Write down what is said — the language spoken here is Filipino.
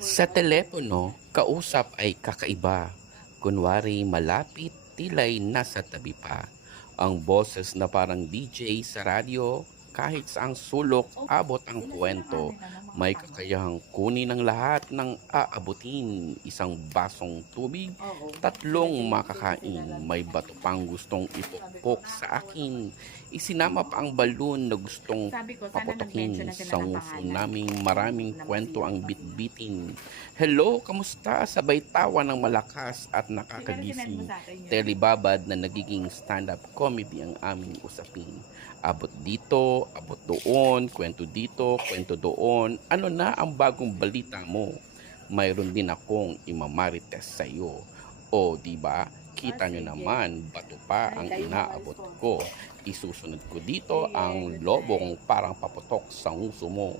Sa telepono, kausap ay kakaiba. Kunwari malapit, tila'y nasa tabi pa. Ang boses na parang DJ sa radyo, kahit saang sulok, abot ang kwento. May kakayahang kunin ang lahat ng aabutin. Isang basong tubig, tatlong makakain. May bato pang gustong ipukpok sa akin. Isinama pa ang balon na gustong Sabi ko, sana nag-mention paputokin na sila sa ng nguso pangalan. naming maraming kwento ang bitbitin. Hello, kamusta? Sabay tawa ng malakas at Siguro sinend mo nakakagising. sa akin yun. Telebabad na nagiging stand-up comedy ang aming usapin. Abot dito, abot doon, kwento dito, kwento doon. Ano na ang bagong balita mo? Mayroon din akong imamarites sa iyo. O, di ba? Kita nyo Sige. naman, bato pa ang Ay, kayo inaabot maayos ko. Isusunod ko dito ang lobong parang paputok sa nguso mo.